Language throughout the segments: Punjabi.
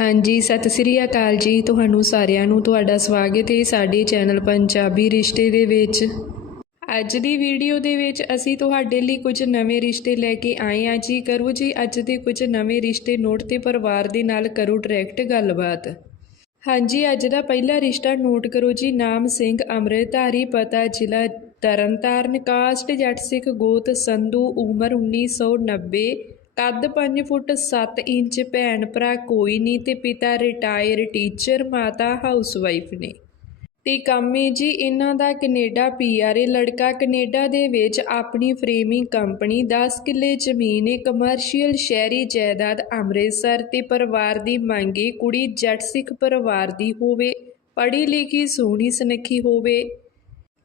ਹਾਂਜੀ, ਸਤਿ ਸ੍ਰੀ ਅਕਾਲ ਜੀ। ਤੁਹਾਨੂੰ ਸਾਰਿਆਂ ਨੂੰ ਤੁਹਾਡਾ ਸਵਾਗਤ ਹੈ ਸਾਡੇ ਚੈਨਲ ਪੰਜਾਬੀ ਰਿਸ਼ਤੇ ਦੇ ਵਿੱਚ। ਅੱਜ ਦੀ ਵੀਡੀਓ ਦੇ ਵਿੱਚ ਅਸੀਂ ਤੁਹਾਡੇ ਲਈ ਕੁਝ ਨਵੇਂ ਰਿਸ਼ਤੇ ਲੈ ਕੇ ਆਏ ਹਾਂ ਜੀ। ਕਰੋ ਜੀ ਅੱਜ ਦੇ ਕੁਝ ਨਵੇਂ ਰਿਸ਼ਤੇ ਨੋਟ ਤੇ ਪਰਿਵਾਰ ਦੇ ਨਾਲ ਕਰੋ ਡਾਇਰੈਕਟ ਗੱਲਬਾਤ। ਹਾਂਜੀ, ਅੱਜ ਦਾ ਪਹਿਲਾ ਰਿਸ਼ਤਾ ਨੋਟ ਕਰੋ ਜੀ। ਨਾਮ ਸਿੰਘ, ਅੰਮ੍ਰਿਤਧਾਰੀ, ਪਤਾ ਜ਼ਿਲ੍ਹਾ ਤਰਨਤਾਰਨ, ਕਾਸਟ, ਜੱਟ ਸਿੱਖ, ਗੋਤ, ਸੰਧੂ, ਉਮਰ 1990 ਕੱਦ 5 ਫੁੱਟ 7 ਇੰਚ ਭੈਣ ਭਰਾ ਕੋਈ ਨਹੀਂ ਤੇ ਪਿਤਾ ਰਿਟਾਇਰ ਟੀਚਰ ਮਾਤਾ ਹਾਊਸਵਾਈਫ ਨੇ। ਤੇ ਕਾਮੇ ਜੀ, ਇਹਨਾਂ ਦਾ ਕੈਨੇਡਾ ਪੀਆਰਏ ਲੜਕਾ ਕੈਨੇਡਾ ਦੇ ਵਿੱਚ ਆਪਣੀ ਫਰੇਮਿੰਗ ਕੰਪਨੀ 10 ਕਿੱਲੇ ਜ਼ਮੀਨ ਹੈ ਕਮਰਸ਼ੀਅਲ ਸ਼ਹਿਰੀ ਜਾਇਦਾਦ ਅੰਮ੍ਰਿਤਸਰ ਤੇ ਪਰਿਵਾਰ ਦੀ ਮੰਗੇ ਕੁੜੀ ਜੱਟ ਸਿੱਖ ਪਰਿਵਾਰ ਦੀ ਹੋਵੇ, ਪੜ੍ਹੀ ਲਿਖੀ ਸੋਹਣੀ ਸੁਨੱਖੀ ਹੋਵੇ।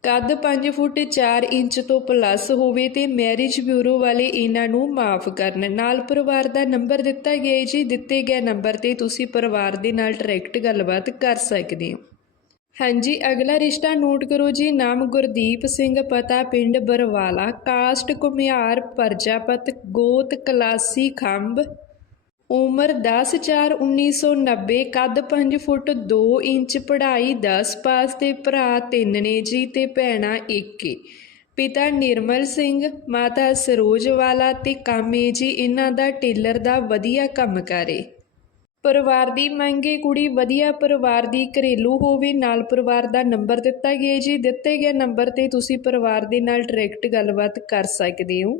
ਕੱਦ 5 ਫੁੱਟ 4 ਇੰਚ ਤੋਂ ਪਲੱਸ ਹੋਵੇ ਤੇ ਮੈਰਿਜ ਬਿਊਰੋ ਵਾਲੇ ਇਹਨਾਂ ਨੂੰ ਮਾਫ ਕਰਨ। ਨਾਲ ਪਰਿਵਾਰ ਦਾ ਨੰਬਰ ਦਿੱਤਾ ਗਿਆ ਹੈ ਜੀ। ਦਿੱਤੇ ਗਏ ਨੰਬਰ ਤੇ ਤੁਸੀਂ ਪਰਿਵਾਰ ਦੇ ਨਾਲ ਡਾਇਰੈਕਟ ਗੱਲਬਾਤ ਕਰ ਸਕਦੇ ਹੋ। ਹਾਂਜੀ, ਅਗਲਾ ਰਿਸ਼ਤਾ ਨੋਟ ਕਰੋ ਜੀ। ਨਾਮ ਗੁਰਦੀਪ ਸਿੰਘ, ਪਤਾ ਪਿੰਡ ਬਰਵਾਲਾ। ਕਾਸਟ ਕੁਮਿਆਰ ਪ੍ਰਜਾਪਤ, ਗੋਤ, ਕਲਾਸੀ ਖੰਭ। ਉਮਰ 10/4/1990 ਕੱਦ 5 ਫੁੱਟ 2 ਇੰਚ, ਪੜ੍ਹਾਈ 10 ਪਾਸ ਤੇ ਭਰਾ ਤਿੰਨ ਨੇ, ਜੀ ਤੇ ਭੈਣਾਂ ਇੱਕ ਏ। ਪਿਤਾ ਨਿਰਮਲ ਸਿੰਘ, ਮਾਤਾ ਸਰੋਜਵਾਲਾ ਤੇ ਕਾਮੇ ਜੀ, ਇਹਨਾਂ ਦਾ ਟੇਲਰ ਦਾ ਵਧੀਆ ਕੰਮ ਕਰੇ ਪਰਿਵਾਰ ਦੀ ਮੰਗੇ ਕੁੜੀ ਵਧੀਆ ਪਰਿਵਾਰ ਦੀ ਘਰੇਲੂ ਹੋਵੇ, ਨਾਲ ਪਰਿਵਾਰ ਦਾ ਨੰਬਰ ਦਿੱਤਾ ਗਿਆ ਜੀ, ਦਿੱਤੇ ਗਏ ਨੰਬਰ ਤੇ ਤੁਸੀਂ ਪਰਿਵਾਰ ਦੇ ਨਾਲ ਡਾਇਰੈਕਟ ਗੱਲਬਾਤ ਕਰ ਸਕਦੇ ਹੋ।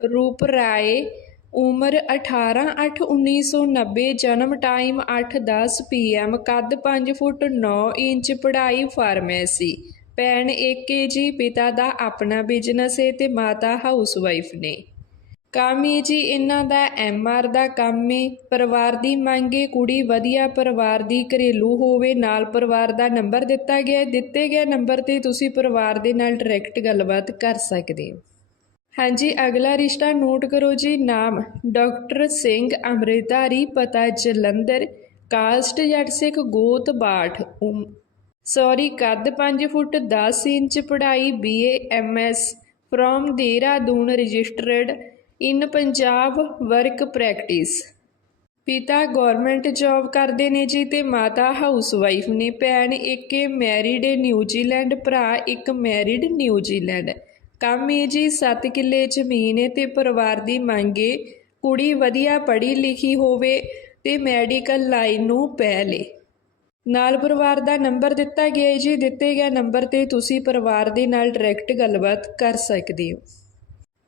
ਰੂਪ ਰਾਏ, ਉਮਰ 18/8/1990 ਜਨਮ ਟਾਈਮ 8:10 ਪੀਐਮ ਕੱਦ ਪੰਜ ਫੁੱਟ ਨੌ ਇੰਚ, ਪੜ੍ਹਾਈ ਫਾਰਮੇਸੀ ਭੈਣ ਏਕੇ ਜੀ, ਪਿਤਾ ਦਾ ਆਪਣਾ ਬਿਜ਼ਨਸ ਹੈ ਤੇ ਮਾਤਾ ਹਾਊਸਵਾਈਫ ਨੇ। ਕੰਮ ਕਾਮੀ ਜੀ, ਇਹਨਾਂ ਦਾ ਐਮਆਰ ਦਾ ਕੰਮ ਹੈ ਪਰਿਵਾਰ ਦੀ ਮੰਗੇ ਕੁੜੀ ਵਧੀਆ ਪਰਿਵਾਰ ਦੀ ਘਰੇਲੂ ਹੋਵੇ, ਨਾਲ ਪਰਿਵਾਰ ਦਾ ਨੰਬਰ ਦਿੱਤਾ ਗਿਆ ਦਿੱਤੇ ਗਏ ਨੰਬਰ ਤੇ ਤੁਸੀਂ ਪਰਿਵਾਰ ਦੇ ਨਾਲ ਡਾਇਰੈਕਟ ਗੱਲਬਾਤ ਕਰ ਸਕਦੇ ਹੋ। ਹਾਂਜੀ, ਅਗਲਾ ਰਿਸ਼ਤਾ ਨੋਟ ਕਰੋ ਜੀ, ਨਾਮ ਡਾਕਟਰ ਸਿੰਘ ਅੰਮ੍ਰਿਤਧਾਰੀ, ਪਤਾ ਜਲੰਧਰ, ਕਾਸਟ ਜੱਟ ਸਿੱਖ ਗੋਤ ਬਾਠ, ਉਮ- ਸੌਰੀ, ਕੱਦ 5 ਫੁੱਟ 10 ਇੰਚ ਪੜ੍ਹਾਈ BA MS from Dehradun registered in Punjab work practice ਪਿਤਾ ਗਵਰਨਮੈਂਟ ਜੌਬ ਕਰਦੇ ਨੇ ਜੀ ਤੇ ਮਾਤਾ ਹਾਊਸਵਾਈਫ ਨੇ, ਭੈਣ ਇੱਕ ਮੈਰਿਡ ਨਿਊਜ਼ੀਲੈਂਡ ਭਰਾ ਇੱਕ ਮੈਰਿਡ ਨਿਊਜ਼ੀਲੈਂਡ ਕੰਮ ਏ ਜੀ 7 ਕਿੱਲੇ ਜ਼ਮੀਨ ਏ ਤੇ ਪਰਿਵਾਰ ਦੀ ਮੰਗ ਏ। ਕੁੜੀ ਵਧੀਆ ਪੜ੍ਹੀ ਲਿਖੀ ਹੋਵੇ ਤੇ ਮੈਡੀਕਲ ਲਾਈਨ ਨੂੰ ਪੈ ਪਹਿਲੇ। ਨਾਲ ਪਰਿਵਾਰ ਦਾ ਨੰਬਰ ਦਿੱਤਾ ਗਿਆ ਹੈ ਜੀ। ਦਿੱਤੇ ਗਏ ਨੰਬਰ ਤੇ ਤੁਸੀਂ ਪਰਿਵਾਰ ਦੇ ਨਾਲ ਡਾਇਰੈਕਟ ਗੱਲਬਾਤ ਕਰ ਸਕਦੇ ਹੋ।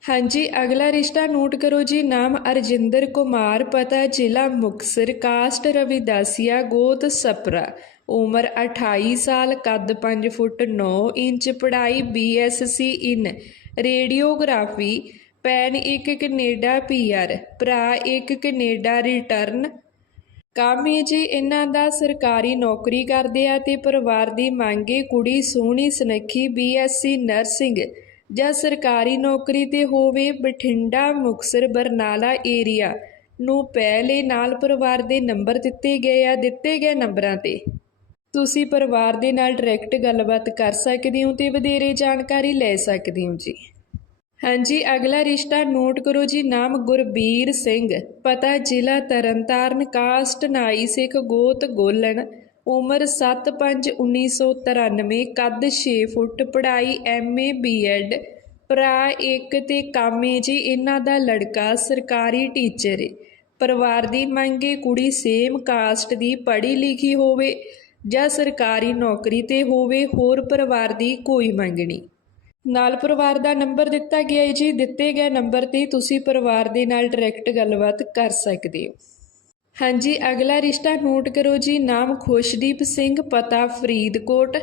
ਹਾਂਜੀ, ਅਗਲਾ ਰਿਸ਼ਤਾ ਨੋਟ ਕਰੋ ਜੀ। ਨਾਮ ਅਰਜਿੰਦਰ ਕੁਮਾਰ, ਪਤਾ ਜ਼ਿਲ੍ਹਾ ਮੁਕਤਸਰ, ਕਾਸਟ ਰਵਿਦਾਸੀਆ ਗੋਤ ਸਪਰਾ। ਉਮਰ 28 ਸਾਲ, ਕੱਦ 5 ਫੁੱਟ 9 ਇੰਚ, ਪੜ੍ਹਾਈ ਬੀਐਸਸੀ ਇਨ ਰੇਡੀਓਗ੍ਰਾਫੀ ਭੈਣ ਇੱਕ ਕੈਨੇਡਾ ਪੀਆਰ, ਭਰਾ ਇੱਕ ਕੈਨੇਡਾ ਰਿਟਰਨ। ਕਾਮੀ ਜੀ ਇਹਨਾਂ ਦਾ ਸਰਕਾਰੀ ਨੌਕਰੀ ਕਰਦੇ ਆ ਤੇ ਪਰਿਵਾਰ ਦੀ ਮੰਗੇ ਕੁੜੀ ਸੋਹਣੀ, ਸੁਨੱਖੀ ਬੀਐਸਸੀ ਨਰਸਿੰਗ ਜਾਂ ਸਰਕਾਰੀ ਨੌਕਰੀ ਤੇ ਹੋਵੇ ਬਠਿੰਡਾ ਮੁਕਸਰ ਬਰਨਾਲਾ ਏਰੀਆ ਨੂੰ ਪਹਿਲੇ ਨਾਲ ਪਰਿਵਾਰ ਦੇ ਨੰਬਰ ਦਿੱਤੇ ਗਏ ਆ, ਦਿੱਤੇ ਗਏ ਨੰਬਰਾਂ ਤੇ। ਤੁਸੀਂ ਪਰਿਵਾਰ ਦੇ ਨਾਲ ਡਾਇਰੈਕਟ ਗੱਲਬਾਤ ਕਰ ਸਕਦੇ ਹੋ ਤੇ ਵਧੇਰੇ ਜਾਣਕਾਰੀ ਲੈ ਸਕਦੇ ਹੋ ਜੀ। ਹਾਂਜੀ, ਅਗਲਾ ਰਿਸ਼ਤਾ ਨੋਟ ਕਰੋ ਜੀ, ਨਾਮ ਗੁਰਬੀਰ ਸਿੰਘ। ਪਤਾ ਜ਼ਿਲ੍ਹਾ ਤਰਨਤਾਰਨ, ਕਾਸਟ ਨਾਈ ਸਿੱਖ ਗੋਤ ਗੋਲਣ। ਉਮਰ 7/5/1993 ਕੱਦ 6 ਫੁੱਟ, ਪੜ੍ਹਾਈ ਐਮਏ ਬੀਐਡ ਭਰਾ ਇੱਕ ਤੇ ਕਾਮੇ ਜੀ, ਇਹਨਾਂ ਦਾ ਲੜਕਾ ਸਰਕਾਰੀ ਟੀਚਰ ਹੈ ਪਰਿਵਾਰ ਦੀ ਮੰਗੇ ਕੁੜੀ ਸੇਮ ਕਾਸਟ ਦੀ, ਪੜ੍ਹੀ ਲਿਖੀ ਹੋਵੇ। ਜਾਂ ਸਰਕਾਰੀ ਨੌਕਰੀ ਤੇ ਹੋਵੇ, ਹੋਰ ਪਰਿਵਾਰ ਦੀ ਕੋਈ ਮੰਗਣੀ। ਨਾਲ ਪਰਿਵਾਰ ਦਾ ਨੰਬਰ ਦਿੱਤਾ ਗਿਆ ਹੈ ਜੀ। ਦਿੱਤੇ ਗਏ ਨੰਬਰ ਤੇ ਤੁਸੀਂ ਪਰਿਵਾਰ ਦੇ ਨਾਲ ਡਾਇਰੈਕਟ ਗੱਲਬਾਤ ਕਰ ਸਕਦੇ ਹੋ। ਹਾਂਜੀ, ਅਗਲਾ ਰਿਸ਼ਤਾ ਨੋਟ ਕਰੋ ਜੀ। ਨਾਮ ਖੁਸ਼ਦੀਪ ਸਿੰਘ, ਪਤਾ ਫਰੀਦਕੋਟ।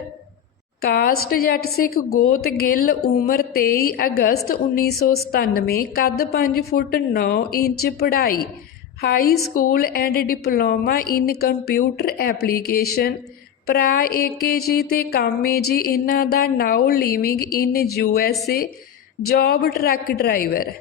ਕਾਸਟ ਜੱਟ ਸਿੱਖ ਗੋਤ ਗਿੱਲ, ਉਮਰ 23 ਅਗਸਤ 1997 ਕੱਦ 5 ਫੁੱਟ 9 ਇੰਚ, ਪੜ੍ਹਾਈ। High school and diploma in computer application. ਭਰਾ ਏਕੇ ਜੀ ਤੇ ਕਾਮੇ ਜੀ ਇਹਨਾਂ ਦਾ now living in U S A. Job truck driver.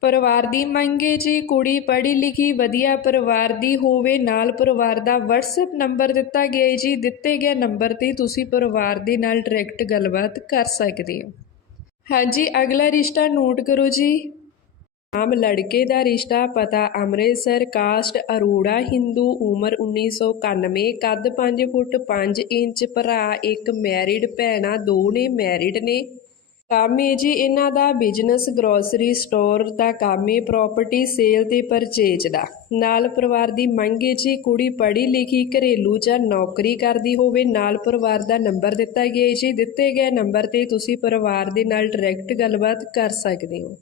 ਪਰਿਵਾਰ ਦੀ ਮੰਗੇ ਜੀ, ਕੁੜੀ ਪੜ੍ਹੀ ਲਿਖੀ ਵਧੀਆ ਪਰਿਵਾਰ ਦੀ ਹੋਵੇ, ਨਾਲ ਪਰਿਵਾਰ ਦਾ WhatsApp ਨੰਬਰ ਦਿੱਤਾ ਗਿਆ ਹੈ ਜੀ, ਦਿੱਤੇ ਗਏ ਨੰਬਰ ਤੇ ਤੁਸੀਂ ਪਰਿਵਾਰ ਦੇ ਨਾਲ ਡਾਇਰੈਕਟ ਗੱਲਬਾਤ ਕਰ ਸਕਦੇ ਹੋ। ਹਾਂਜੀ, ਅਗਲਾ ਰਿਸ਼ਤਾ ਨੋਟ ਕਰੋ ਜੀ। ਨਾਮ ਲੜਕੇ ਦਾ ਰਿਸ਼ਤਾ ਪਤਾ ਅੰਮ੍ਰਿਤਸਰ, ਕਾਸਟ, ਅਰੋੜਾ, ਹਿੰਦੂ, ਉਮਰ 1991 ਕੱਦ 5 ਫੁੱਟ 5 ਇੰਚ, ਭਰਾ ਇੱਕ ਮੈਰਿਡ, ਭੈਣਾਂ ਦੋ ਨੇ ਮੈਰਿਡ ਨੇ। ਕੰਮ ਹੈ ਜੀ ਇਹਨਾਂ ਦਾ ਬਿਜ਼ਨਸ ਗਰੋਸਰੀ ਸਟੋਰ ਦਾ ਕੰਮ ਹੈ ਪ੍ਰਾਪਰਟੀ ਸੇਲ ਤੇ ਪਰਚੇਜ ਦਾ। ਨਾਲ ਪਰਿਵਾਰ ਦੀ ਮੰਗ ਹੈ ਜੀ ਕੁੜੀ ਪੜ੍ਹੀ ਲਿਖੀ ਘਰੇਲੂ ਜਾਂ ਨੌਕਰੀ ਕਰਦੀ ਹੋਵੇ। ਨਾਲ ਪਰਿਵਾਰ ਦਾ ਨੰਬਰ ਦਿੱਤਾ ਗਿਆ ਹੈ ਜੀ। ਦਿੱਤੇ ਗਏ ਨੰਬਰ ਤੇ ਤੁਸੀਂ ਪਰਿਵਾਰ ਦੇ ਨਾਲ ਡਾਇਰੈਕਟ ਗੱਲਬਾਤ ਕਰ ਸਕਦੇ ਹੋ।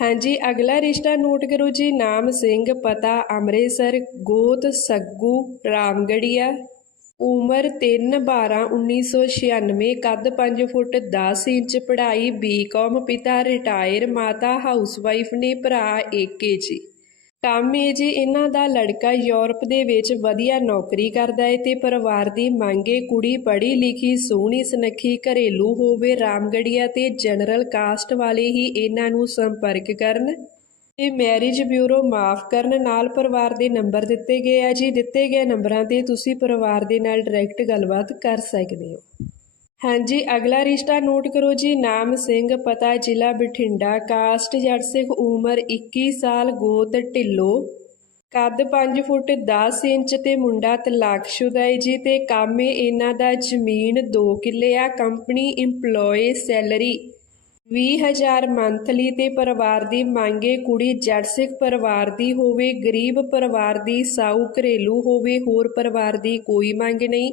ਹਾਂਜੀ, ਅਗਲਾ ਰਿਸ਼ਤਾ ਨੋਟ ਕਰੋ ਜੀ। ਨਾਮ ਸਿੰਘ, ਪਤਾ ਅੰਮ੍ਰਿਤਸਰ, ਗੋਤ ਸੱਗੂ, ਰਾਮਗੜੀਆ। ਉਮਰ 3 12 1996 ਕੱਦ 5 ਫੁੱਟ 10 ਇੰਚ, ਪੜ੍ਹਾਈ ਬੀਕਾਮ ਪਿਤਾ ਰਿਟਾਇਰ, ਮਾਤਾ ਹਾਊਸਵਾਈਫ ਨੇ ਭਰਾ ਏਕੇ ਜੀ। ਕੰਮ ਹੈ ਜੀ, ਇਹਨਾਂ ਦਾ ਲੜਕਾ ਯੂਰਪ ਦੇ ਵਿੱਚ ਵਧੀਆ ਨੌਕਰੀ ਕਰਦਾ ਏ ਤੇ ਪਰਿਵਾਰ ਦੀ ਮੰਗੇ ਕੁੜੀ ਪੜ੍ਹੀ ਲਿਖੀ, ਸੋਹਣੀ ਸੁਨੱਖੀ, ਘਰੇਲੂ ਹੋਵੇ ਰਾਮਗੜੀਆ ਤੇ ਜਨਰਲ ਕਾਸਟ ਵਾਲੇ ਹੀ ਇਹਨਾਂ ਨੂੰ ਸੰਪਰਕ ਕਰਨ ਤੇ ਮੈਰਿਜ ਬਿਊਰੋ ਮਾਫ ਕਰਨ ਨਾਲ ਪਰਿਵਾਰ ਦੇ ਨੰਬਰ ਦਿੱਤੇ ਗਏ ਆ ਜੀ। ਦਿੱਤੇ ਗਏ ਨੰਬਰਾਂ ਤੇ ਤੁਸੀਂ ਪਰਿਵਾਰ ਦੇ ਨਾਲ ਡਾਇਰੈਕਟ ਗੱਲਬਾਤ ਕਰ ਸਕਦੇ ਹੋ। ਹਾਂਜੀ, ਅਗਲਾ ਰਿਸ਼ਤਾ ਨੋਟ ਕਰੋ ਜੀ। ਨਾਮ ਸਿੰਘ, ਪਤਾ ਜ਼ਿਲ੍ਹਾ ਬਠਿੰਡਾ। ਕਾਸਟ ਜੱਟ ਸਿੱਖ ਉਮਰ 21 ਸਾਲ, ਗੋਤ ਢਿੱਲੋ। ਕੱਦ 5 ਫੁੱਟ 10 ਇੰਚ ਤੇ ਮੁੰਡਾ ਤਲਾਕਸ਼ੁਦਾ ਹੈ ਜੀ ਤੇ ਕੰਮ ਇਹਨਾਂ ਦਾ ਜ਼ਮੀਨ 2 ਕਿੱਲੇ ਆ, ਕੰਪਨੀ EMPLOYE ਸੈਲਰੀ 20000 ਮੰਥਲੀ ਤੇ ਪਰਿਵਾਰ ਦੀ ਮੰਗੇ ਕੁੜੀ ਜੱਟ ਸਿੱਖ ਪਰਿਵਾਰ ਦੀ ਹੋਵੇ, ਗਰੀਬ ਪਰਿਵਾਰ ਦੀ ਸਾਊ ਘਰੇਲੂ ਹੋਵੇ, ਹੋਰ ਪਰਿਵਾਰ ਦੀ ਕੋਈ ਮੰਗ ਨਹੀਂ।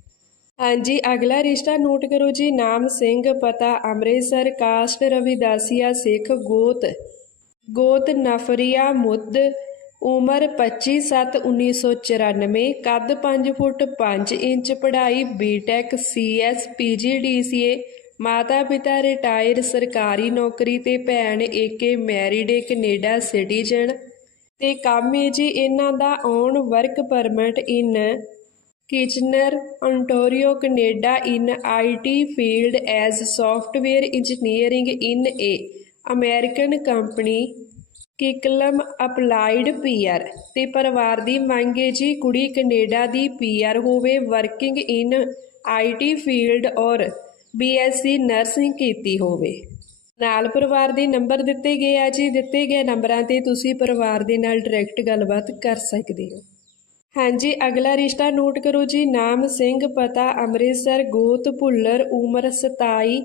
ਹਾਂਜੀ, ਅਗਲਾ ਰਿਸ਼ਤਾ ਨੋਟ ਕਰੋ ਜੀ। ਨਾਮ ਸਿੰਘ, ਪਤਾ ਅੰਮ੍ਰਿਤਸਰ ਕਾਸਟ ਰਵਿਦਾਸੀਆ ਸਿੱਖ ਗੋਤ। ਗੋਤ ਨਫਰੀਆ ਮੁੱਦ ਉਮਰ 25/7/1994 ਕੱਦ 5 ਫੁੱਟ 5 ਇੰਚ, ਪੜ੍ਹਾਈ ਬੀਟੈਕ ਸੀਐਸ ਪੀਜੀਡੀਸੀਏ ਮਾਤਾ ਪਿਤਾ ਰਿਟਾਇਰ ਸਰਕਾਰੀ ਨੌਕਰੀ ਤੇ ਭੈਣ ਏਕੇ ਮੈਰਿਡ ਏ ਕੈਨੇਡਾ ਸਿਟੀਜ਼ਨ ਤੇ ਕੰਮ ਹੈ ਜੀ, ਇਹਨਾਂ ਦਾ on work permit in Kitchener ontario Canada, in IT field as software engineering in a. American company ਕਿਕਲਮ applied PR ਤੇ ਪਰਿਵਾਰ ਦੀ ਮੰਗ ਹੈ ਜੀ ਕੁੜੀ ਕੈਨੇਡਾ ਦੀ ਪੀਆਰ ਹੋਵੇ working in IT field or BSc nursing ਕੀਤੀ ਹੋਵੇ। ਨਾਲ ਪਰਿਵਾਰ ਦੇ ਨੰਬਰ ਦਿੱਤੇ ਗਏ ਆ ਜੀ। ਦਿੱਤੇ ਗਏ ਨੰਬਰਾਂ ਤੇ ਤੁਸੀਂ ਪਰਿਵਾਰ ਦੇ ਨਾਲ ਡਾਇਰੈਕਟ ਗੱਲਬਾਤ ਕਰ ਸਕਦੇ ਹੋ। ਹਾਂਜੀ, ਅਗਲਾ ਰਿਸ਼ਤਾ ਨੋਟ ਕਰੋ ਜੀ। ਨਾਮ ਸਿੰਘ, ਪਤਾ ਅੰਮ੍ਰਿਤਸਰ, ਗੋਤ, ਭੁੱਲਰ, ਉਮਰ 27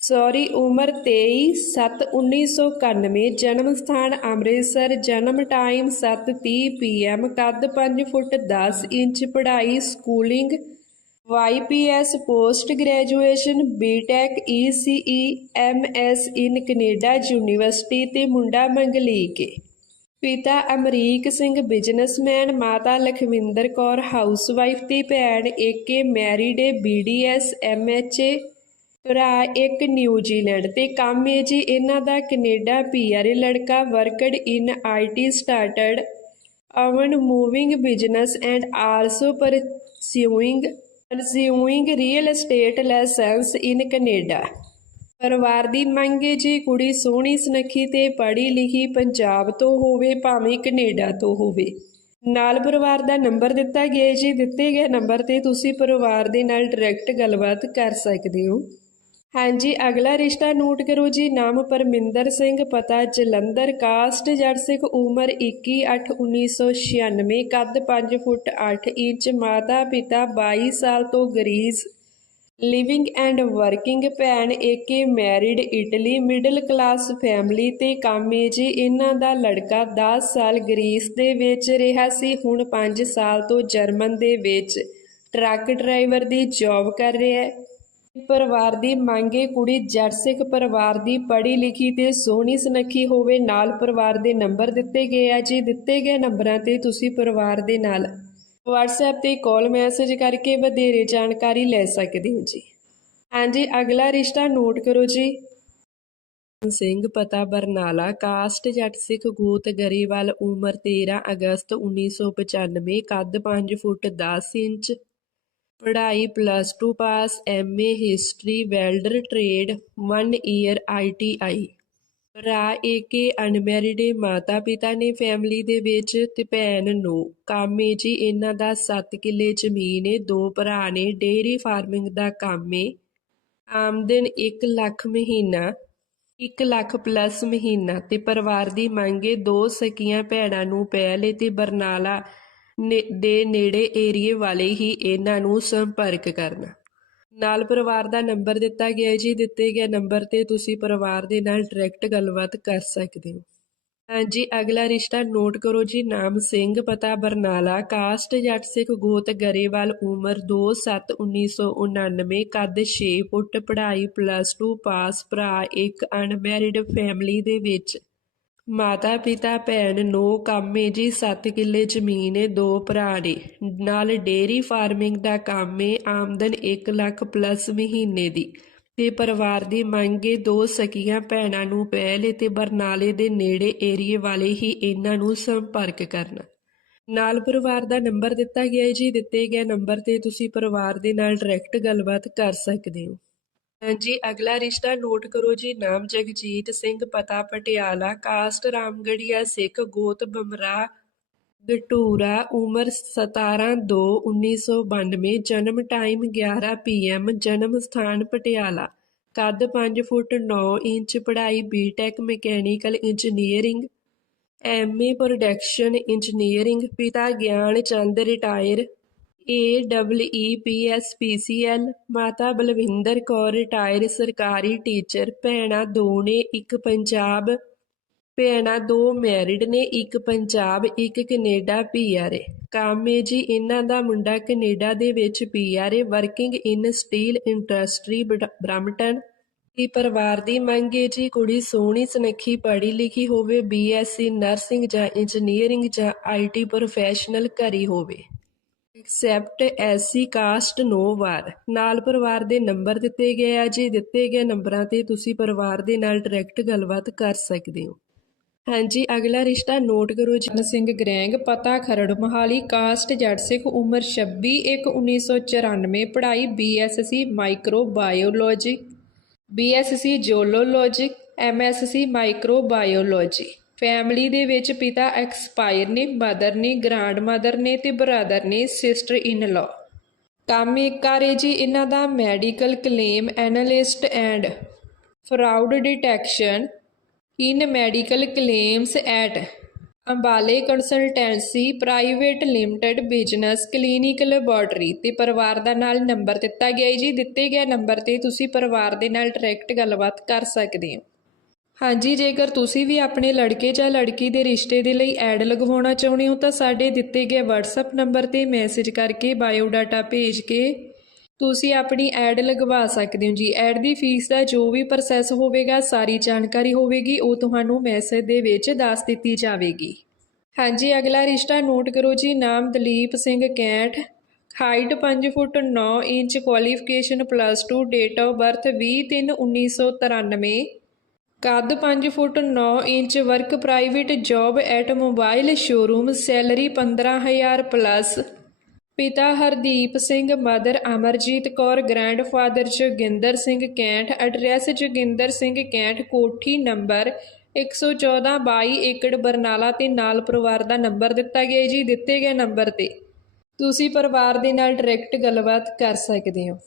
ਸੌਰੀ, ਉਮਰ 23 7 1991 ਜਨਮ ਸਥਾਨ ਅੰਮ੍ਰਿਤਸਰ, ਜਨਮ ਟਾਈਮ 7:30 ਪੀਐਮ ਕੱਦ 5 ਫੁੱਟ 10 ਇੰਚ, ਪੜ੍ਹਾਈ schooling YPS post graduation BTech ECE MS in Canada university ਤੇ ਮੁੰਡਾ ਮੰਗਲੀਕੇ ਪਿਤਾ ਅਮਰੀਕ ਸਿੰਘ ਬਿਜ਼ਨਸਮੈਨ, ਮਾਤਾ ਲਖਵਿੰਦਰ ਕੌਰ, ਹਾਊਸਵਾਈਫ ਤੇ ਭੈਣ ਏਕੇ ਮੈਰਿਡ ਏ BDS MHA ਭਰਾ ਇੱਕ ਨਿਊਜ਼ੀਲੈਂਡ ਤੇ ਕੰਮ ਹੈ ਜੀ। ਇਹਨਾਂ ਦਾ ਕੈਨੇਡਾ ਪੀਆਰ ਲੜਕਾ worked in IT started own moving business and also pursuing pursuing real estate license in Canada. ਪਰਿਵਾਰ ਦੀ ਮੰਗ ਹੈ, ਜੀ ਕੁੜੀ ਸੋਹਣੀ ਸੁਨੱਖੀ ਤੇ ਪੜ੍ਹੀ ਲਿਖੀ ਪੰਜਾਬ ਤੋਂ ਹੋਵੇ, ਭਾਵੇਂ ਕੈਨੇਡਾ ਤੋਂ ਹੋਵੇ। ਨਾਲ ਪਰਿਵਾਰ ਦਾ ਨੰਬਰ ਦਿੱਤਾ ਗਿਆ ਜੀ। ਦਿੱਤੇ ਗਏ ਨੰਬਰ ਤੇ ਤੁਸੀਂ ਪਰਿਵਾਰ ਦੇ ਨਾਲ ਡਾਇਰੈਕਟ ਗੱਲਬਾਤ ਕਰ ਸਕਦੇ ਹੋ। ਹਾਂਜੀ, ਅਗਲਾ ਰਿਸ਼ਤਾ ਨੋਟ ਕਰੋ ਜੀ। ਨਾਮ ਪਰਮਿੰਦਰ ਸਿੰਘ, ਪਤਾ ਜਲੰਧਰ, ਕਾਸਟ ਜੜ ਸਿੱਖ, ਉਮਰ 21/8/1996 ਕੱਦ 5 ਫੁੱਟ 8 ਇੰਚ ਮਾਤਾ ਪਿਤਾ 22 ਸਾਲ ਤੋਂ ਗਰੀਜ਼ ਲਿਵਿੰਗ ਐਂਡ ਵਰਕਿੰਗ ਭੈਣ ਏਕੇ married Italy middle class family ਤੇ ਕੰਮ ਏ ਜੀ। ਇਹਨਾਂ ਦਾ ਲੜਕਾ 10 ਸਾਲ ਗ੍ਰੀਸ ਦੇ ਵਿੱਚ ਰਿਹਾ ਸੀ, ਹੁਣ 5 ਸਾਲ ਤੋਂ ਜਰਮਨ ਦੇ ਵਿੱਚ। ਟਰੱਕ ਡਰਾਈਵਰ ਦੀ ਜੌਬ ਕਰ ਰਿਹਾ ਹੈ। ਪਰਿਵਾਰ ਦੀ ਮੰਗੇ ਕੁੜੀ ਜਰਸਿਕ ਪਰਿਵਾਰ ਦੀ ਪੜ੍ਹੀ ਲਿਖੀ ਤੇ ਸੋਹਣੀ ਸੁਨੱਖੀ ਹੋਵੇ। ਨਾਲ ਪਰਿਵਾਰ ਦੇ ਨੰਬਰ ਦਿੱਤੇ ਗਏ ਆ ਜੀ। ਦਿੱਤੇ ਗਏ ਨੰਬਰਾਂ ਤੇ ਤੁਸੀਂ ਪਰਿਵਾਰ ਦੇ ਨਾਲ WhatsApp ਤੇ ਕਾਲ ਮੈਸੇਜ ਕਰਕੇ ਵਧੇਰੇ ਜਾਣਕਾਰੀ ਲੈ ਸਕਦੇ ਹੋ ਜੀ। ਹਾਂਜੀ, ਅਗਲਾ ਰਿਸ਼ਤਾ ਨੋਟ ਕਰੋ ਜੀ। ਸਿੰਘ, ਪਤਾ ਬਰਨਾਲਾ, ਕਾਸਟ ਜੱਟ ਸਿੱਖ ਗੋਤ ਗਰੇਵਾਲ, ਉਮਰ 13 ਅਗਸਤ 1995 ਕੱਦ 5 ਫੁੱਟ 10 ਇੰਚ, ਪੜ੍ਹਾਈ plus 2 pass MA history welder trade 1 year ITI ਭਰਾ ਏਕੇ ਅਨਮੈਰਿਡ ਮਾਤਾ ਪਿਤਾ ਨੇ ਫੈਮਿਲੀ ਦੇ ਵਿੱਚ ਤੇ ਭੈਣ ਨੂੰ। ਕੰਮ ਏ ਜੀ ਇਹਨਾਂ ਦਾ 7 ਕਿੱਲੇ ਜ਼ਮੀਨ ਏ, ਦੋ ਭਰਾ ਨੇ, ਡੇਅਰੀ ਫਾਰਮਿੰਗ ਦਾ ਕੰਮ ਏ। ਆਮਦਨ 1 ਲੱਖ ਮਹੀਨਾ 1 ਲੱਖ ਪਲੱਸ ਮਹੀਨਾ ਤੇ ਪਰਿਵਾਰ ਦੀ ਮੰਗ ਏ ਦੋ ਸਕੀਆਂ ਭੈਣਾਂ ਨੂੰ ਪਹਿਲੇ ਤੇ ਬਰਨਾਲਾ ਨੇ- ਦੇ ਨੇੜੇ ਏਰੀਏ ਵਾਲੇ ਹੀ ਇਹਨਾਂ ਨੂੰ ਸੰਪਰਕ ਕਰਨਾ। ਨਾਲ ਪਰਿਵਾਰ ਦਾ ਨੰਬਰ ਦਿੱਤਾ ਗਿਆ ਜੀ, ਦਿੱਤੇ ਗਏ ਨੰਬਰ ਤੇ ਤੁਸੀਂ ਪਰਿਵਾਰ ਦੇ ਨਾਲ ਡਾਇਰੈਕਟ ਗੱਲਬਾਤ ਕਰ ਸਕਦੇ ਹੋ। ਹਾਂਜੀ ਅਗਲਾ ਰਿਸ਼ਤਾ ਨੋਟ ਕਰੋ ਜੀ, ਨਾਮ ਸਿੰਘ, ਪਤਾ ਬਰਨਾਲਾ, ਕਾਸਟ ਜੱਟ ਸਿੱਖ ਗੋਤ ਗਰੇਵਾਲ, ਉਮਰ 2/7/1999 ਕੱਦ 6 ਫੁੱਟ, ਪੜ੍ਹਾਈ ਪਲੱਸ 2 ਪਾਸ ਭਰਾ ਇੱਕ ਅਨਮੈਰਿਡ ਫੈਮਿਲੀ ਦੇ ਵਿੱਚ। ਮਾਤਾ, ਪਿਤਾ, ਭੈਣ ਨੋ ਕੰਮੇ ਜੀ 7 ਕਿੱਲੇ ਜ਼ਮੀਨ ਏ, ਦੋ ਭਰਾ ਨੇ। ਨਾਲ ਡੇਅਰੀ ਫਾਰਮਿੰਗ ਦਾ ਕੰਮ ਏ, ਆਮਦਨ 1 ਲੱਖ ਪਲੱਸ ਮਹੀਨੇ ਦੀ। ਤੇ ਪਰਿਵਾਰ ਦੀ ਮੰਗੇ ਦੋ ਸਕੀਆਂ ਭੈਣਾਂ ਨੂੰ ਪਹਿਲੇ ਤੇ ਬਰਨਾਲੇ ਦੇ ਨੇੜੇ ਏਰੀਏ ਵਾਲੇ ਹੀ ਇਹਨਾਂ ਨੂੰ ਸੰਪਰਕ ਕਰਨਾ। ਨਾਲ ਪਰਿਵਾਰ ਦਾ ਨੰਬਰ ਦਿੱਤਾ ਗਿਆ ਹੈ ਜੀ। ਦਿੱਤੇ ਗਏ ਨੰਬਰ ਤੇ ਤੁਸੀਂ ਪਰਿਵਾਰ ਦੇ ਨਾਲ ਡਾਇਰੈਕਟ ਗੱਲਬਾਤ ਕਰ ਸਕਦੇ ਹੋ। ਹਾਂਜੀ ਅਗਲਾ ਰਿਸ਼ਤਾ ਨੋਟ ਕਰੋ ਜੀ, ਨਾਮ ਜਗਜੀਤ ਸਿੰਘ, ਪਤਾ ਪਟਿਆਲਾ, ਕਾਸਟ ਰਾਮਗੜੀਆ, ਸਿੱਖ, ਗੋਤ ਬਮਰਾ ਗਟੂਰਾ, ਉਮਰ 17/2/1992 ਜਨਮ ਟਾਈਮ 11 ਪੀਐਮ, ਜਨਮ ਸਥਾਨ ਪਟਿਆਲਾ, ਕੱਦ 5 ਫੁੱਟ 9 ਇੰਚ, ਪੜ੍ਹਾਈ BTech mechanical engineering MA production engineering ਪਿਤਾ Gian Chand, retire A double E P S P C L ਮਾਤਾ ਬਲਵਿੰਦਰ ਕੌਰ ਰਿਟਾਇਰ ਸਰਕਾਰੀ ਟੀਚਰ ਭੈਣਾਂ ਦੋ ਨੇ ਇੱਕ ਪੰਜਾਬ, ਭੈਣਾਂ ਦੋ ਮੈਰਿਡ ਨੇ, ਇੱਕ ਪੰਜਾਬ, ਇੱਕ ਕੈਨੇਡਾ ਪੀਆਰ ਏ ਕੰਮ ਏ ਜੀ, ਇਹਨਾਂ ਦਾ ਮੁੰਡਾ ਕੈਨੇਡਾ ਦੇ ਵਿੱਚ PR A working in steel industry Brampton ਦੀ ਪਰਿਵਾਰ ਦੀ ਮੰਗ ਏ ਜੀ, ਕੁੜੀ ਸੋਹਣੀ, ਸੁਨੱਖੀ ਪੜ੍ਹੀ ਲਿਖੀ ਹੋਵੇ ਬੀਐਸਸੀ ਨਰਸਿੰਗ ਜਾਂ ਇੰਜੀਨੀਅਰਿੰਗ ਜਾਂ ਆਈਟੀ ਪ੍ਰੋਫੈਸ਼ਨਲ ਕਰੀ ਹੋਵੇ? Except SC caste no bar. ਨਾਲ ਪਰਿਵਾਰ ਦੇ ਨੰਬਰ ਦਿੱਤੇ ਗਏ ਆ। ਜੀ ਦਿੱਤੇ ਗਏ ਨੰਬਰਾਂ ਤੇ ਤੁਸੀਂ ਪਰਿਵਾਰ ਦੇ ਨਾਲ ਡਾਇਰੈਕਟ ਗੱਲਬਾਤ ਕਰ ਸਕਦੇ ਹੋ। ਹਾਂਜੀ, ਅਗਲਾ ਰਿਸ਼ਤਾ ਨੋਟ ਕਰੋ ਜਨ ਸਿੰਘ ਗਰੈਂਗ, ਪਤਾ ਖਰੜ, ਮਹਾਲੀ, ਕਾਸਟ ਜੱਟ ਸਿੱਖ, ਉਮਰ 26 1 1994 ਪੜ੍ਹਾਈ BSc microbiology BSc geology MSc microbiology family ਦੇ ਵਿੱਚ ਪਿਤਾ ਐਕਸਪਾਇਰ ਨੇ, ਮਦਰ ਨੇ, ਗ੍ਰਾਂਡ ਮਦਰ ਨੇ ਤੇ ਬ੍ਰਦਰ ਨੇ, ਸਿਸਟਰ ਇਨ ਲਾ। ਕੰਮ ਇੱਕ ਕਰੇ ਜੀ, ਇਹਨਾਂ ਦਾ medical claim analyst and fraud detection in medical claims at ਅੰਬਾਲੇ consultancy private limited business clinic laboratory ਤੇ ਪਰਿਵਾਰ ਦਾ ਨਾਲ ਨੰਬਰ ਦਿੱਤਾ ਗਿਆ ਹੈ ਜੀ। ਦਿੱਤੇ ਗਏ ਨੰਬਰ ਤੇ ਤੁਸੀਂ ਪਰਿਵਾਰ ਦੇ ਨਾਲ ਡਾਇਰੈਕਟ ਗੱਲਬਾਤ ਕਰ ਸਕਦੇ ਹੋ। ਹਾਂਜੀ, ਜੇਕਰ ਤੁਸੀਂ ਵੀ ਆਪਣੇ ਲੜਕੇ ਜਾਂ ਲੜਕੀ ਦੇ ਰਿਸ਼ਤੇ ਦੇ ਲਈ ਐਡ ਲਗਵਾਉਣਾ ਚਾਹੁੰਦੇ ਹੋ, ਤਾਂ ਸਾਡੇ ਦਿੱਤੇ ਗਏ WhatsApp ਨੰਬਰ ਤੇ ਮੈਸੇਜ ਕਰਕੇ ਬਾਇਓਡਾਟਾ ਭੇਜ ਕੇ ਤੁਸੀਂ ਆਪਣੀ ਐਡ ਲਗਵਾ ਸਕਦੇ ਹੋ ਜੀ। ਐਡ ਦੀ ਫੀਸ ਦਾ ਜੋ ਵੀ ਪ੍ਰੋਸੈਸ ਹੋਵੇਗਾ, ਸਾਰੀ ਜਾਣਕਾਰੀ ਹੋਵੇਗੀ, ਉਹ ਤੁਹਾਨੂੰ ਮੈਸੇਜ ਦੇ ਵਿੱਚ ਦੱਸ ਦਿੱਤੀ ਜਾਵੇਗੀ। ਹਾਂਜੀ, ਅਗਲਾ ਰਿਸ਼ਤਾ ਨੋਟ ਕਰੋ ਜੀ। ਨਾਮ Dalip Singh Kainth height 5 foot 9 inch qualification plus 2 date of birth 20/3/1993 ਕੱਦ 5 foot 9 inch work private job at mobile showroom salary 15000 plus. ਪਿਤਾ Hardeep Singh, mother Amarjit Kaur, grandfather Joginder Singh Kainth, address Joginder Singh Kainth, ਕੋਠੀ ਨੰਬਰ 114 22 ਏਕੜ ਬਰਨਾਲਾ ਤੇ ਨਾਲ ਪਰਿਵਾਰ ਦਾ ਨੰਬਰ ਦਿੱਤਾ ਗਿਆ ਜੀ, ਦਿੱਤੇ ਗਏ ਨੰਬਰ ਤੇ। ਤੁਸੀਂ ਪਰਿਵਾਰ ਦੇ ਨਾਲ ਡਾਇਰੈਕਟ ਗੱਲਬਾਤ ਕਰ ਸਕਦੇ ਹੋ।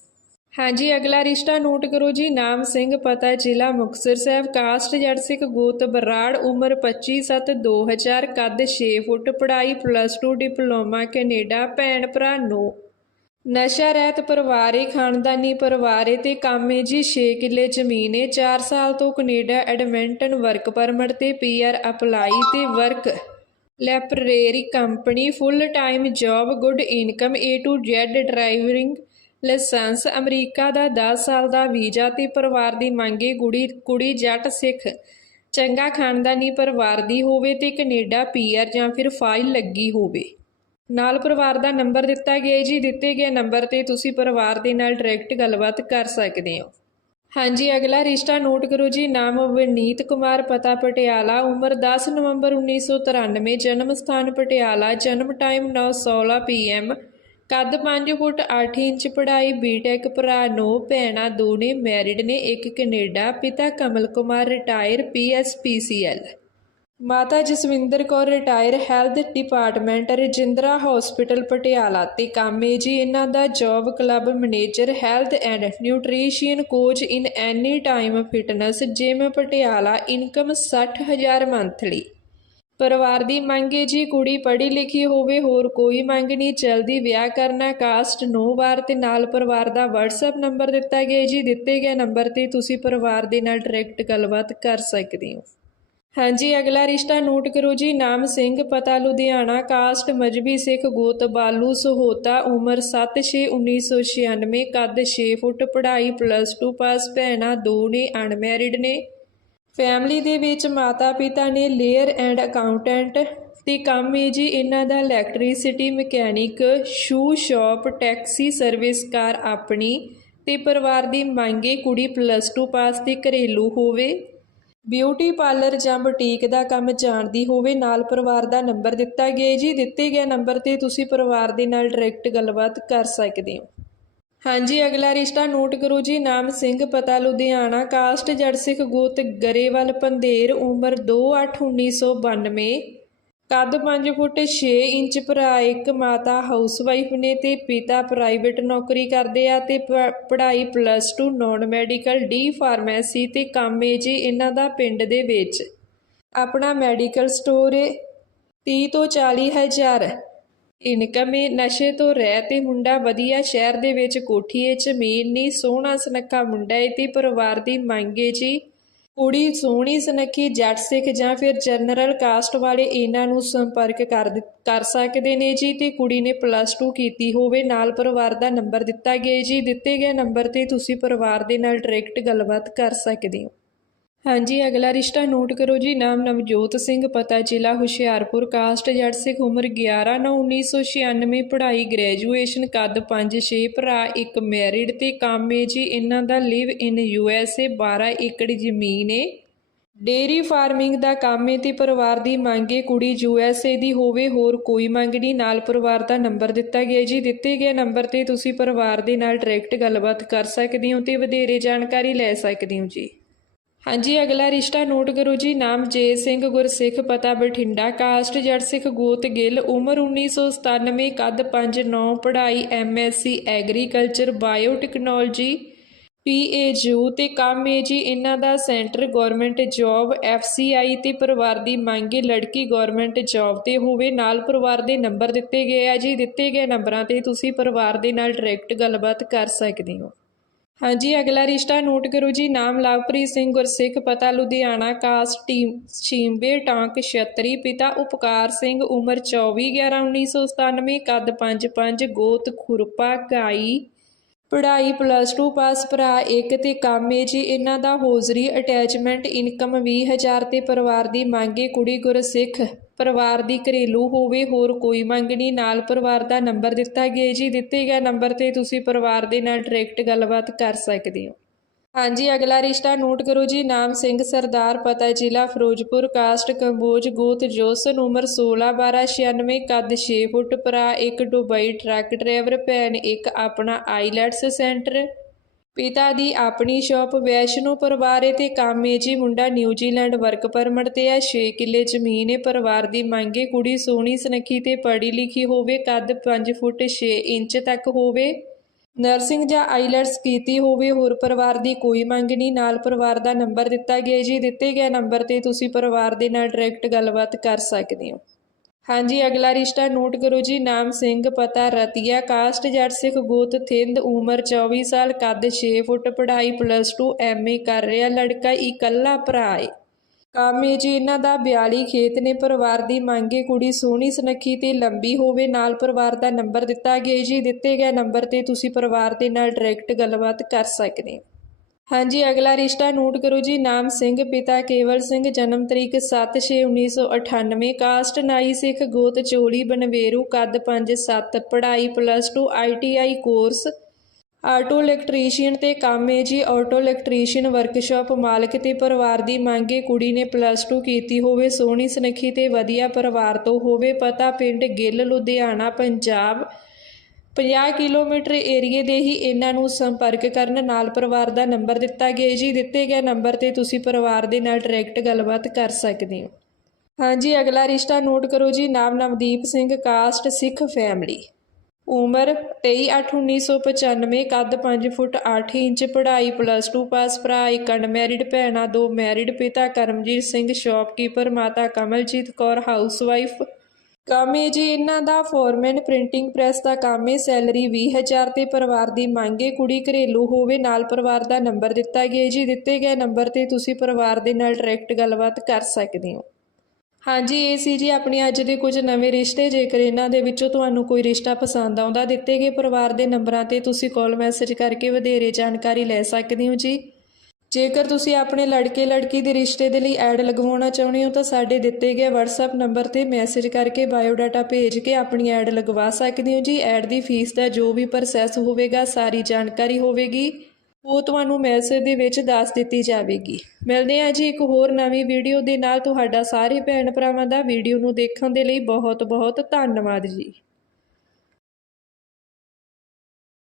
ਹਾਂਜੀ, ਅਗਲਾ ਰਿਸ਼ਤਾ ਨੋਟ ਕਰੋ ਜੀ। ਨਾਮ ਸਿੰਘ, ਪਤਾ ਜ਼ਿਲ੍ਹਾ ਮੁਕਤਸਰ ਸਾਹਿਬ, ਕਾਸਟ ਜੱਟ ਸਿੱਖ ਗੋਤ ਬਰਾੜ, ਉਮਰ 25/7/2000 ਕੱਦ 6 ਫੁੱਟ, ਪੜ੍ਹਾਈ ਪਲੱਸ 2 ਡਿਪਲੋਮਾ, ਕੈਨੇਡਾ, ਭੈਣ ਭਰਾ, ਨੋ। ਨਸ਼ਾ ਰਹਿਤ ਪਰਿਵਾਰ ਏ ਖਾਨਦਾਨੀ ਪਰਿਵਾਰ ਏ ਤੇ ਕਾਮੇ ਜੀ। 6 ਕਿੱਲੇ ਜ਼ਮੀਨ ਏ 4 ਸਾਲ ਤੋਂ ਕੈਨੇਡਾ ਐਡਮਿੰਟਨ ਵਰਕ ਪਰਮਿਟ ਤੇ ਪੀਆਰ ਅਪਲਾਈ ਤੇ work ਲੈਪਰੇਰੀ company full time job good income A to Z driving license America ਦਾ 10 ਸਾਲ ਦਾ ਵੀਜ਼ਾ ਤੇ ਪਰਿਵਾਰ ਦੀ ਮੰਗੇ ਗੁੜੀ, ਕੁੜੀ ਜੱਟ ਸਿੱਖ। ਚੰਗਾ ਖਾਨਦਾਨੀ ਪਰਿਵਾਰ ਦੀ ਹੋਵੇ ਤੇ ਕੈਨੇਡਾ ਪੀਆਰ ਜਾਂ ਫਿਰ ਫਾਈਲ ਲੱਗੀ ਹੋਵੇ। ਨਾਲ ਪਰਿਵਾਰ ਦਾ ਨੰਬਰ ਦਿੱਤਾ ਗਿਆ ਜੀ। ਦਿੱਤੇ ਗਏ ਨੰਬਰ ਤੇ ਤੁਸੀਂ ਪਰਿਵਾਰ ਦੇ ਨਾਲ ਡਾਇਰੈਕਟ ਗੱਲਬਾਤ ਕਰ ਸਕਦੇ ਹੋ। ਹਾਂਜੀ, ਅਗਲਾ ਰਿਸ਼ਤਾ ਨੋਟ ਕਰੋ ਜੀ। ਨਾਮ ਵਿਨੀਤ ਕੁਮਾਰ ਪਤਾ ਪਟਿਆਲਾ, ਉਮਰ 10 ਨਵੰਬਰ 1993 ਜਨਮ ਸਥਾਨ ਪਟਿਆਲਾ, ਜਨਮ ਟਾਈਮ 9:16 ਪੀਐਮ ਕੱਦ 5 ਫੁੱਟ 8 ਇੰਚ ਪੜ੍ਹਾਈ ਬੀਟੈਕ ਭਰਾ 9 ਭੈਣਾਂ ਦੋ ਨੇ ਮੈਰਿਡ ਨੇ, ਇੱਕ ਕੈਨੇਡਾ, ਪਿਤਾ ਕਮਲ ਕੁਮਾਰ ਰਿਟਾਇਰ ਪੀਐਸਪੀਸੀਐਲ ਮਾਤਾ Jaswinder Kaur retire health department Rajindra hospital Patiala. ਤੇ ਕਾਮੇ ਜੀ ਇਹਨਾਂ ਦਾ job club manager health and nutrition coach in any time fitness gym Patiala income 60000 monthly ਪਰਿਵਾਰ ਦੀ ਮੰਗ ਹੈ ਜੀ, ਕੁੜੀ ਪੜ੍ਹੀ ਲਿਖੀ ਹੋਵੇ, ਹੋਰ ਕੋਈ ਮੰਗ ਨਹੀਂ ਜਲਦੀ ਵਿਆਹ ਕਰਨਾ ਕਾਸਟ ਨੋ ਵਾਰ ਤੇ ਨਾਲ ਪਰਿਵਾਰ ਦਾ WhatsApp ਨੰਬਰ ਦਿੱਤਾ ਗਿਆ ਜੀ, ਦਿੱਤੇ ਗਏ ਨੰਬਰ ਤੇ ਤੁਸੀਂ ਪਰਿਵਾਰ ਦੇ ਨਾਲ ਡਾਇਰੈਕਟ ਗੱਲਬਾਤ ਕਰ ਸਕਦੇ ਹੋ। ਹਾਂਜੀ, ਅਗਲਾ ਰਿਸ਼ਤਾ ਨੋਟ ਕਰੋ ਜੀ, ਨਾਮ ਸਿੰਘ, ਪਤਾ ਲੁਧਿਆਣਾ ਕਾਸਟ ਮਜਬੀ ਸਿੱਖ, ਗੋਤ ਬਾਲੂ, ਸਹੋਤਾ, ਉਮਰ 7/6/1996 ਕੱਦ 6 ਫੁੱਟ, ਪੜ੍ਹਾਈ ਪਲੱਸ 2 ਪਾਸ ਭੈਣਾਂ ਦੋ ਨੇ ਅਨਮੈਰਿਡ ਨੇ। ਫੈਮਿਲੀ ਦੇ ਵਿੱਚ ਮਾਤਾ ਪਿਤਾ ਨੇ ਲੇਅਰ ਐਂਡ ਅਕਾਊਂਟੈਂਟ ਤੇ ਕੰਮ ਹੈ ਜੀ ਇਹਨਾਂ ਦਾ electricity mechanic shoe shop taxi service car ਆਪਣੀ ਤੇ ਪਰਿਵਾਰ ਦੀ ਮੰਗੇ ਕੁੜੀ ਪਲੱਸ 2 ਪਾਸ ਤੇ ਘਰੇਲੂ ਹੋਵੇ। ਬਿਊਟੀ ਪਾਰਲਰ ਜਾਂ ਬੁਟੀਕ ਦਾ ਕੰਮ ਜਾਣਦੀ ਹੋਵੇ, ਨਾਲ ਪਰਿਵਾਰ ਦਾ ਨੰਬਰ ਦਿੱਤਾ ਗਿਆ ਜੀ। ਦਿੱਤੇ ਗਏ ਨੰਬਰ ਤੇ ਤੁਸੀਂ ਪਰਿਵਾਰ ਦੇ ਨਾਲ ਡਾਇਰੈਕਟ ਗੱਲਬਾਤ ਕਰ ਸਕਦੇ ਹੋ। ਹਾਂਜੀ, ਅਗਲਾ ਰਿਸ਼ਤਾ ਨੋਟ ਕਰੋ ਜੀ। ਨਾਮ ਸਿੰਘ, ਪਤਾ ਲੁਧਿਆਣਾ। ਕਾਸਟ ਜੜ ਸਿੱਖ ਗੋਤ ਗਰੇਵਾਲ ਪੰਧੇਰ, ਉਮਰ 281992 ਕੱਦ 5 ਫੁੱਟ 6 ਇੰਚ ਭਰਾ ਇੱਕ, ਮਾਤਾ ਹਾਊਸਵਾਈਫ ਨੇ ਤੇ ਪਿਤਾ ਪ੍ਰਾਈਵੇਟ ਨੌਕਰੀ ਕਰਦੇ ਆ ਤੇ ਪੜ੍ਹਾਈ plus 2 non medical D pharmacy ਤੇ ਕੰਮ ਏ ਜੀ ਇਹਨਾਂ ਦਾ ਪਿੰਡ ਦੇ ਵਿੱਚ। ਆਪਣਾ ਮੈਡੀਕਲ ਸਟੋਰ ਏ। 30 ਤੋਂ 40 ਹਜ਼ਾਰ। ਇਨਕਮ ਏ ਨਸ਼ੇ ਤੋਂ ਰਹਿ ਤੇ ਮੁੰਡਾ ਵਧੀਆ ਸ਼ਹਿਰ ਦੇ ਵਿੱਚ ਕੋਠੀਏ 'ਚ ਮੇਨ ਨਹੀਂ ਸੋਹਣਾ ਸੁਨੱਖਾ ਮੁੰਡਾ ਏ ਤੇ ਪਰਿਵਾਰ ਦੀ ਮੰਗ ਏ ਜੀ। ਕੁੜੀ ਸੋਹਣੀ, ਸੁਨੱਖੀ, ਜੱਟ ਸਿੱਖ ਜਾਂ ਫਿਰ ਜਨਰਲ ਕਾਸਟ ਵਾਲੇ ਇਹਨਾਂ ਨੂੰ ਸੰਪਰਕ ਕਰ ਦਿ- ਕਰ ਸਕਦੇ ਨੇ ਜੀ ਤੇ ਕੁੜੀ ਨੇ ਪਲੱਸ 2 ਕੀਤੀ ਹੋਵੇ, ਨਾਲ ਪਰਿਵਾਰ ਦਾ ਨੰਬਰ ਦਿੱਤਾ ਗਿਆ ਜੀ। ਦਿੱਤੇ ਗਏ ਨੰਬਰ ਤੇ ਤੁਸੀਂ ਪਰਿਵਾਰ ਦੇ ਨਾਲ ਡਾਇਰੈਕਟ ਗੱਲਬਾਤ ਕਰ ਸਕਦੇ ਹੋ। ਹਾਂਜੀ, ਅਗਲਾ ਰਿਸ਼ਤਾ ਨੋਟ ਕਰੋ ਜੀ। ਨਾਮ ਨਵਜੋਤ ਸਿੰਘ, ਪਤਾ ਜ਼ਿਲ੍ਹਾ ਹੁਸ਼ਿਆਰਪੁਰ, ਕਾਸਟ ਜੱਟ ਸਿੱਖ, ਉਮਰ 11 9 1996 ਪੜ੍ਹਾਈ ਗ੍ਰੈਜੂਏਸ਼ਨ, ਕੱਦ 5 6 ਭਰਾ, ਇੱਕ ਮੈਰਿਡ ਤੇ ਕੰਮ ਏ ਜੀ। ਇਹਨਾਂ ਦਾ ਲਿਵ ਇਨ ਯੂ ਐਸ ਏ 12 ਏਕੜ ਜ਼ਮੀਨ ਏ। ਡੇਰੀ ਫਾਰਮਿੰਗ ਦਾ ਕੰਮ ਏ ਤੇ ਪਰਿਵਾਰ ਦੀ ਮੰਗ ਏ, ਕੁੜੀ ਯੂ ਐਸ ਏ ਦੀ ਹੋਵੇ, ਹੋਰ ਕੋਈ ਮੰਗ ਨਹੀਂ। ਨਾਲ ਪਰਿਵਾਰ ਦਾ ਨੰਬਰ ਦਿੱਤਾ ਗਿਆ ਜੀ। ਦਿੱਤੇ ਗਏ ਨੰਬਰ ਤੇ ਤੁਸੀਂ ਪਰਿਵਾਰ ਦੇ ਨਾਲ ਡਾਇਰੈਕਟ ਗੱਲਬਾਤ ਕਰ ਸਕਦੇ ਹੋ ਤੇ ਵਧੇਰੇ ਜਾਣਕਾਰੀ ਲੈ ਸਕਦੇ ਹੋ ਜੀ। ਹਾਂਜੀ, ਅਗਲਾ ਰਿਸ਼ਤਾ ਨੋਟ ਕਰੋ ਜੀ। ਨਾਮ ਜੇ ਸਿੰਘ, ਗੁਰਸਿੱਖ, ਪਤਾ ਬਠਿੰਡਾ। ਕਾਸਟ ਜੜ ਸਿੱਖ ਗੋਤ, ਗਿੱਲ, ਉਮਰ 1997 ਕੱਦ 5-9 ਪੜ੍ਹਾਈ, ਐਮਐਸਸੀ, ਐਗਰੀਕਲਚਰ, ਬਾਇਓਟੈਕਨੋਲੋਜੀ ਪੀਏਯੂ ਤੇ ਕੰਮ ਏ ਜੀ। ਇਹਨਾਂ ਦਾ ਸੈਂਟਰ ਗਵਰਨਮੈਂਟ ਜੌਬ ਐਫਸੀਆਈ ਤੇ ਪਰਿਵਾਰ ਦੀ ਮੰਗੇ ਲੜਕੀ ਗਵਰਨਮੈਂਟ ਜੌਬ ਤੇ ਹੋਵੇ। ਨਾਲ ਪਰਿਵਾਰ ਦੇ ਨੰਬਰ ਦਿੱਤੇ ਗਏ ਆ ਜੀ। ਦਿੱਤੇ ਗਏ ਨੰਬਰਾਂ ਤੇ ਤੁਸੀਂ ਪਰਿਵਾਰ ਦੇ ਨਾਲ ਡਾਇਰੈਕਟ ਗੱਲਬਾਤ ਕਰ ਸਕਦੇ ਹੋ। ਹਾਂਜੀ, ਅਗਲਾ ਰਿਸ਼ਤਾ ਨੋਟ ਕਰੋ ਜੀ। ਨਾਮ ਲਵਪ੍ਰੀਤ ਸਿੰਘ, ਗੁਰਸਿੱਖ ਪਤਾ, ਲੁਧਿਆਣਾ ਕਾਸਟ ਟੀਮ ਛੀਂਬੇ ਟਾਂਕ ਛਤਰੀ, ਪਿਤਾ ਉਪਕਾਰ ਸਿੰਘ, ਉਮਰ 24 11 1997 ਕੱਦ 5-5 ਗੋਤ ਖੁਰਪਾ ਕਾਈ ਪੜ੍ਹਾਈ ਪਲੱਸ 2 ਪਾਸ ਭਰਾ, ਇੱਕ ਤੇ ਕੰਮ ਏ ਜੀ। ਇਹਨਾਂ ਦਾ ਹੋਜ਼ਰੀ ਅਟੈਚਮੈਂਟ ਇਨਕਮ 20000 ਤੇ ਪਰਿਵਾਰ ਦੀ ਮੰਗੇ ਕੁੜੀ ਗੁਰਸਿੱਖ ਪਰਿਵਾਰ ਦੀ ਘਰੇਲੂ ਹੋਵੇ, ਹੋਰ ਕੋਈ ਮੰਗ ਨਹੀਂ। ਨਾਲ ਪਰਿਵਾਰ ਦਾ ਨੰਬਰ ਦਿੱਤਾ ਗਿਆ ਜੀ। ਦਿੱਤੇ ਗਏ ਨੰਬਰ ਤੇ ਤੁਸੀਂ ਪਰਿਵਾਰ ਦੇ ਨਾਲ ਡਾਇਰੈਕਟ ਗੱਲਬਾਤ ਕਰ ਸਕਦੇ ਹੋ। ਹਾਂਜੀ, ਅਗਲਾ ਰਿਸ਼ਤਾ ਨੋਟ ਕਰੋ ਜੀ। ਨਾਮ ਸਿੰਘ, ਸਰਦਾਰ, ਪਤਾ, ਜ਼ਿਲ੍ਹਾ, ਫਿਰੋਜ਼ਪੁਰ, ਕਾਸਟ, ਕੰਬੋਜ, ਗੋਤ ਜੋਸਨ ਉਮਰ 16 12 96 ਕੱਦ 6 ਫੁੱਟ, ਭਰਾ, ਇੱਕ ਦੁਬਈ ਟਰੱਕ ਡਰਾਈਵਰ, ਭੈਣ, ਇੱਕ, ਆਪਣਾ ਆਈਲੈਟਸ ਸੈਂਟਰ। ਪਿਤਾ ਦੀ ਆਪਣੀ ਸ਼ਾਪ ਵੈਸ਼ਨੂ ਪਰਿਵਾਰ ਏ ਤੇ ਕੰਮ ਜੀ ਮੁੰਡਾ ਨਿਊਜ਼ੀਲੈਂਡ ਵਰਕ ਪਰਮਿਟ ਤੇ ਹੈ। 6 ਕਿੱਲੇ ਜ਼ਮੀਨ ਏ ਪਰਿਵਾਰ ਦੀ ਮੰਗੇ ਕੁੜੀ ਸੋਹਣੀ, ਸੁਨੱਖੀ ਤੇ ਪੜ੍ਹੀ ਲਿਖੀ ਹੋਵੇ, ਕੱਦ 5 ਫੁੱਟ 6 ਇੰਚ ਤੱਕ ਹੋਵੇ। ਨਰਸਿੰਗ ਜਾਂ ਆਈਲੈਟਸ ਕੀਤੀ ਹੋਵੇ, ਹੋਰ ਪਰਿਵਾਰ ਦੀ ਕੋਈ ਮੰਗ ਨਹੀਂ। ਨਾਲ ਪਰਿਵਾਰ ਦਾ ਨੰਬਰ ਦਿੱਤਾ ਗਿਆ ਜੀ। ਦਿੱਤੇ ਗਏ ਨੰਬਰ ਤੇ ਤੁਸੀਂ ਪਰਿਵਾਰ ਦੇ ਨਾਲ ਡਾਇਰੈਕਟ ਗੱਲਬਾਤ ਕਰ ਸਕਦੇ ਹੋ। ਹਾਂਜੀ, ਅਗਲਾ ਰਿਸ਼ਤਾ ਨੋਟ ਕਰੋ ਜੀ। ਨਾਮ ਸਿੰਘ, ਪਤਾ ਰਤੀਆ, ਕਾਸਟ ਜੱਟ, ਸਿੱਖ ਗੋਤ, ਥਿੰਦ, ਉਮਰ 24 ਸਾਲ, ਕੱਦ 6 ਫੁੱਟ, ਪੜ੍ਹਾਈ ਪਲੱਸ 2 ਐਮਏ ਕਰ ਰਿਹਾ, ਲੜਕਾ ਇਕੱਲਾ ਭਰਾ ਏ। ਕੰਮ ਏ ਜੀ, ਇਹਨਾਂ ਦਾ 42 ਖੇਤ ਨੇ, ਪਰਿਵਾਰ ਦੀ ਮੰਗੇ ਕੁੜੀ ਸੋਹਣੀ, ਸੁਨੱਖੀ ਤੇ ਲੰਬੀ ਹੋਵੇ, ਨਾਲ ਪਰਿਵਾਰ ਦਾ ਨੰਬਰ ਦਿੱਤਾ ਗਿਆ ਜੀ। ਦਿੱਤੇ ਗਏ ਨੰਬਰ ਤੇ ਤੁਸੀਂ ਪਰਿਵਾਰ ਦੇ ਨਾਲ ਡਾਇਰੈਕਟ ਗੱਲਬਾਤ ਕਰ ਸਕਦੇ ਹੋ। ਹਾਂਜੀ, ਅਗਲਾ ਰਿਸ਼ਤਾ ਨੋਟ ਕਰੋ ਜੀ। ਨਾਮ ਸਿੰਘ, ਪਿਤਾ ਕੇਵਲ ਸਿੰਘ, ਜਨਮ ਤਰੀਕ 7/6/1998 ਕਾਸਟ ਨਾਈ ਸਿੱਖ, ਗੋਤ ਚੋਲੀ, ਬਨਵੇਰੂ, ਕੱਦ 5-7 ਪੜ੍ਹਾਈ plus 2 ITI course. Auto electrician ਤੇ ਕੰਮ ਹੈ ਜੀ। ਆਟੋ ਇਲੈਕਟ੍ਰੀਸ਼ੀਅਨ ਵਰਕਸ਼ਾਪ ਮਾਲਕ ਤੇ ਪਰਿਵਾਰ ਦੀ ਮੰਗੇ ਕੁੜੀ ਨੇ ਪਲੱਸ 2 ਕੀਤੀ ਹੋਵੇ, ਸੋਹਣੀ ਸੁਨੱਖੀ ਤੇ ਵਧੀਆ ਪਰਿਵਾਰ ਤੋਂ ਹੋਵੇ। ਪਤਾ ਪਿੰਡ ਗਿੱਲ, ਲੁਧਿਆਣਾ, ਪੰਜਾਬ। 50 ਕਿਲੋਮੀਟਰ ਏਰੀਏ ਦੇ ਹੀ ਇਹਨਾਂ ਨੂੰ ਸੰਪਰਕ ਕਰਨ ਨਾਲ ਪਰਿਵਾਰ ਦਾ ਨੰਬਰ ਦਿੱਤਾ ਗਿਆ ਜੀ, ਦਿੱਤੇ ਗਏ ਨੰਬਰ ਤੇ ਤੁਸੀਂ ਪਰਿਵਾਰ ਦੇ ਨਾਲ ਡਾਇਰੈਕਟ ਗੱਲਬਾਤ ਕਰ ਸਕਦੇ ਹੋ। ਹਾਂਜੀ, ਅਗਲਾ ਰਿਸ਼ਤਾ ਨੋਟ ਕਰੋ ਜੀ। ਨਾਮ ਨਵਦੀਪ ਸਿੰਘ, ਕਾਸਟ ਸਿੱਖ ਫੈਮਿਲੀ। ਉਮਰ 23/8/1995 ਕੱਦ 5 ਫੁੱਟ 8 ਇੰਚ, ਪੜ੍ਹਾਈ ਪਲੱਸ 2 ਪਾਸ ਭਰਾ, ਇੱਕ ਅਨਮੈਰਿਡ ਭੈਣਾਂ ਦੋ ਮੈਰਿਡ ਪਿਤਾ ਕਰਮਜੀਤ ਸਿੰਘ, ਸ਼ਾਪਕੀਪਰ ਮਾਤਾ ਕਮਲਜੀਤ ਕੌਰ, ਹਾਊਸਵਾਈਫ ਕੰਮ ਹੈ ਜੀ ਇਹਨਾਂ ਦਾ ਫੋਰਮੈਨ ਪ੍ਰਿੰਟਿੰਗ ਪ੍ਰੈਸ ਦਾ ਕੰਮ ਹੈ ਸੈਲਰੀ 20000 ਤੇ ਪਰਿਵਾਰ ਦੀ ਮੰਗ ਮੰਗੇ ਕੁੜੀ ਘਰੇਲੂ ਹੋਵੇ ਨਾਲ ਪਰਿਵਾਰ ਦਾ ਨੰਬਰ ਦਿੱਤਾ ਗਿਆ ਜੀ, ਦਿੱਤੇ ਗਏ ਨੰਬਰ ਤੇ ਤੁਸੀਂ ਪਰਿਵਾਰ ਦੇ ਨਾਲ ਡਾਇਰੈਕਟ ਗੱਲਬਾਤ ਕਰ ਸਕਦੇ ਹੋ। ਹਾਂਜੀ, ਇਹ ਸੀ ਜੀ ਆਪਣੇ ਅੱਜ ਦੇ ਕੁਝ ਨਵੇਂ ਰਿਸ਼ਤੇ, ਜੇਕਰ ਇਹਨਾਂ ਦੇ ਵਿੱਚੋਂ ਤੁਹਾਨੂੰ ਕੋਈ ਰਿਸ਼ਤਾ ਪਸੰਦ ਆਉਂਦਾ, ਦਿੱਤੇ ਗਏ ਪਰਿਵਾਰ ਦੇ ਨੰਬਰਾਂ ਤੇ ਤੁਸੀਂ ਕਾਲ ਮੈਸੇਜ ਕਰਕੇ ਵਧੇਰੇ ਜਾਣਕਾਰੀ ਲੈ ਸਕਦੇ ਹੋ ਜੀ। ਜੇਕਰ ਤੁਸੀਂ ਆਪਣੇ ਲੜਕੇ ਲੜਕੀ ਦੇ ਰਿਸ਼ਤੇ ਦੇ ਲਈ ਐਡ ਲਗਵਾਉਣਾ ਚਾਹੁੰਦੇ ਹੋ, ਤਾਂ ਸਾਡੇ ਦਿੱਤੇ ਗਏ WhatsApp ਨੰਬਰ ਤੇ ਮੈਸੇਜ ਕਰਕੇ ਬਾਇਓਡਾਟਾ ਭੇਜ ਕੇ ਆਪਣੀ ਐਡ ਲਗਵਾ ਸਕਦੇ ਹੋ ਜੀ। ਐਡ ਦੀ ਫੀਸ ਦਾ ਜੋ ਵੀ ਪ੍ਰੋਸੈਸ ਹੋਵੇਗਾ, ਸਾਰੀ ਜਾਣਕਾਰੀ ਹੋਵੇਗੀ। ਉਹ ਤੁਹਾਨੂੰ ਮੈਸੇਜ ਦੇ ਵਿੱਚ ਦੱਸ ਦਿੱਤੀ ਜਾਵੇਗੀ। ਮਿਲਦੇ ਹਾਂ ਜੀ ਇੱਕ ਹੋਰ ਨਵੀਂ ਵੀਡੀਓ ਦੇ ਨਾਲ। ਤੁਹਾਡਾ ਸਾਰੇ ਭੈਣ ਭਰਾਵਾਂ ਦਾ ਵੀਡੀਓ ਨੂੰ ਦੇਖਣ ਦੇ ਲਈ ਬਹੁਤ ਬਹੁਤ ਧੰਨਵਾਦ ਜੀ।